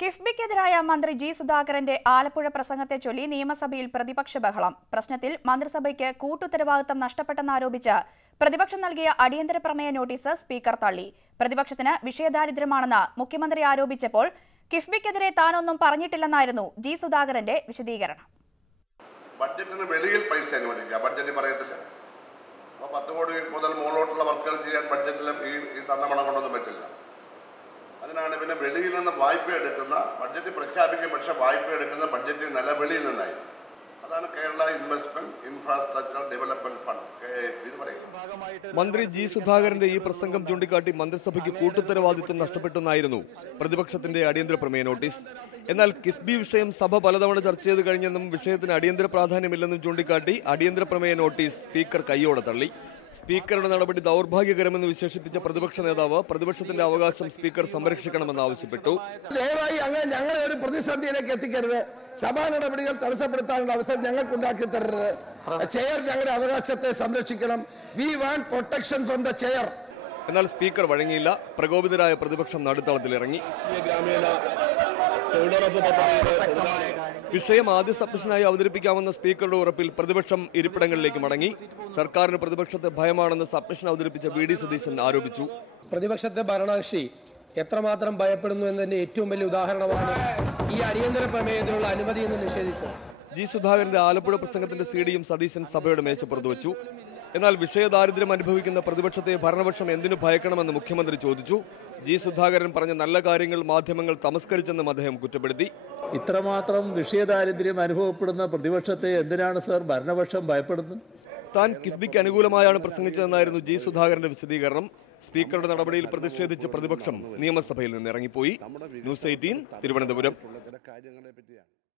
കിഫ്ബിക്കെതിരായ മന്ത്രി ജി സുധാകരന്റെ ആലപ്പുഴ പ്രസംഗത്തെ ചൊല്ലി നിയമസഭയിൽ പ്രതിപക്ഷ ബഹളം. പ്രശ്നത്തിൽ മന്ത്രിസഭയ്ക്ക് കൂട്ടുത്തരവാദിത്തം നഷ്ടപ്പെട്ടെന്നാരോപിച്ച് പ്രതിപക്ഷം നൽകിയ അടിയന്തര പ്രമേയ നോട്ടീസ് സ്പീക്കർ തള്ളി. പ്രതിപക്ഷത്തിന് വിഷയദാരിദ്ര്യമാണെന്ന് മുഖ്യമന്ത്രി ആരോപിച്ചപ്പോൾ കിഫ്ബിക്കെതിരെ താനൊന്നും പറഞ്ഞിട്ടില്ലെന്നായിരുന്നു ജി സുധാകരന്റെ വിശദീകരണം. ബഡ്ജറ്റിന് വെളിയിൽ പൈസ അനുവദിക്കുക. ബഡ്ജറ്റിൽ പറയത്തില്ല. അപ്പോൾ പത്ത് കോടി മുതൽ മുകളിലോട്ടുള്ള വർക്കുകൾ ചെയ്യാൻ ബഡ്ജറ്റിൽ ഈ തന്ന മണം കൊണ്ടൊന്നും പറ്റില്ല. അതിനാണ് പിന്നെ വെളിയിൽ നിന്ന് വായ്പ എടുക്കുന്ന ബഡ്ജറ്റ് പ്രഖ്യാപിക്കും പക്ഷേ വായ്പ എടുക്കുന്ന ബഡ്ജറ്റ് നല്ല വെളിയിൽ നിന്നായി അതാണ് Kerala investment infrastructure development fund മന്ത്രി ജി സുധാകരന്റെ ഈ പ്രസംഗം ചൂണ്ടിക്കാട്ടി മന്ത്രിസഭയ്ക്ക് കൂട്ടുത്തരവാദിത്വം നഷ്ടപ്പെട്ടെന്നായിരുന്നു പ്രതിപക്ഷത്തിന്റെ അടിയന്തര പ്രമേയ നോട്ടീസ്. എന്നാൽ കിഫ്ബി വിഷയം സഭ പലതവണ ചർച്ച ചെയ്ത് കഴിഞ്ഞെന്നും വിഷയത്തിന് അടിയന്തര പ്രാധാന്യമില്ലെന്നും ചൂണ്ടിക്കാട്ടി അടിയന്തര പ്രമേയ നോട്ടീസ് സ്പീക്കർ കൈയോടെ തള്ളി. സ്പീക്കറുടെ നടപടി ദൗർഭാഗ്യകരമെന്ന് വിശേഷിപ്പിച്ച പ്രതിപക്ഷ നേതാവ് പ്രതിപക്ഷത്തിന്റെ അവകാശം സ്പീക്കർ സംരക്ഷിക്കണമെന്ന് ആവശ്യപ്പെട്ടു. ദയവായി അങ്ങനെ ഞങ്ങളെ ഒരു പ്രതിസന്ധിയിലേക്ക് എത്തിക്കരുത്. സഭാ നടപടികൾ തടസ്സപ്പെടുത്താനുള്ള അവസരം ഞങ്ങൾക്ക് ഉണ്ടാക്കി തരരുത്. ചെയർ ഞങ്ങളുടെ അവകാശത്തെ സംരക്ഷിക്കണം. We want protection from the chair എന്നാൽ സ്പീക്കർ വഴങ്ങിയില്ല. പ്രകോപിതരായ പ്രതിപക്ഷം നടുത്തളത്തിലിറങ്ങി. വിഷയം ആദ്യ സബ്മിഷനായി അവതരിപ്പിക്കാമെന്ന സ്പീക്കറുടെ ഉറപ്പിൽ പ്രതിപക്ഷം ഇരിപ്പിടങ്ങളിലേക്ക് മടങ്ങി. സർക്കാരിന് പ്രതിപക്ഷത്തെ ഭയമാണെന്ന് സബ്മിഷൻ അവതരിപ്പിച്ച വി ഡി സതീശൻ ആരോപിച്ചു. പ്രതിപക്ഷത്തെ ഭരണകക്ഷി എത്രമാത്രം ഭയപ്പെടുന്നു എന്നതിന്റെ ഏറ്റവും വലിയ ഉദാഹരണമാണ് ഈ അടിയന്തര പ്രമേയത്തിനുള്ള അനുമതി എന്ന് നിഷേധിച്ചത്. ജി സുധാകരന്റെ ആലപ്പുഴ പ്രസംഗത്തിന്റെ സി ഡിയും സതീശൻ സഭയുടെ മേശപ്പുറത്ത് വെച്ചു. എന്നാൽ വിഷയദാരിദ്ര്യം അനുഭവിക്കുന്ന പ്രതിപക്ഷത്തെ ഭരണപക്ഷം എന്തിനു ഭയക്കണമെന്ന് മുഖ്യമന്ത്രി ചോദിച്ചു. ജി സുധാകരൻ പറഞ്ഞ നല്ല കാര്യങ്ങൾ മാധ്യമങ്ങൾ തമസ്കരിച്ചെന്നും അദ്ദേഹം കുറ്റപ്പെടുത്തി. ഇത്രമാത്രം വിഷയദാരിദ്ര്യം അനുഭവപ്പെടുന്ന പ്രതിപക്ഷത്തെ എന്തിനാണ് സർ ഭരണപക്ഷം ഭയപ്പെടുന്നത്? താൻ കിഫ്ബിക്ക് അനുകൂലമായാണ് പ്രസംഗിച്ചതെന്നായിരുന്നു ജി സുധാകരന്റെ വിശദീകരണം. സ്പീക്കറുടെ നടപടിയിൽ പ്രതിഷേധിച്ച് പ്രതിപക്ഷം നിയമസഭയിൽ നിന്ന് ഇറങ്ങിപ്പോയി. News Eighteen Thiruvananthapuram.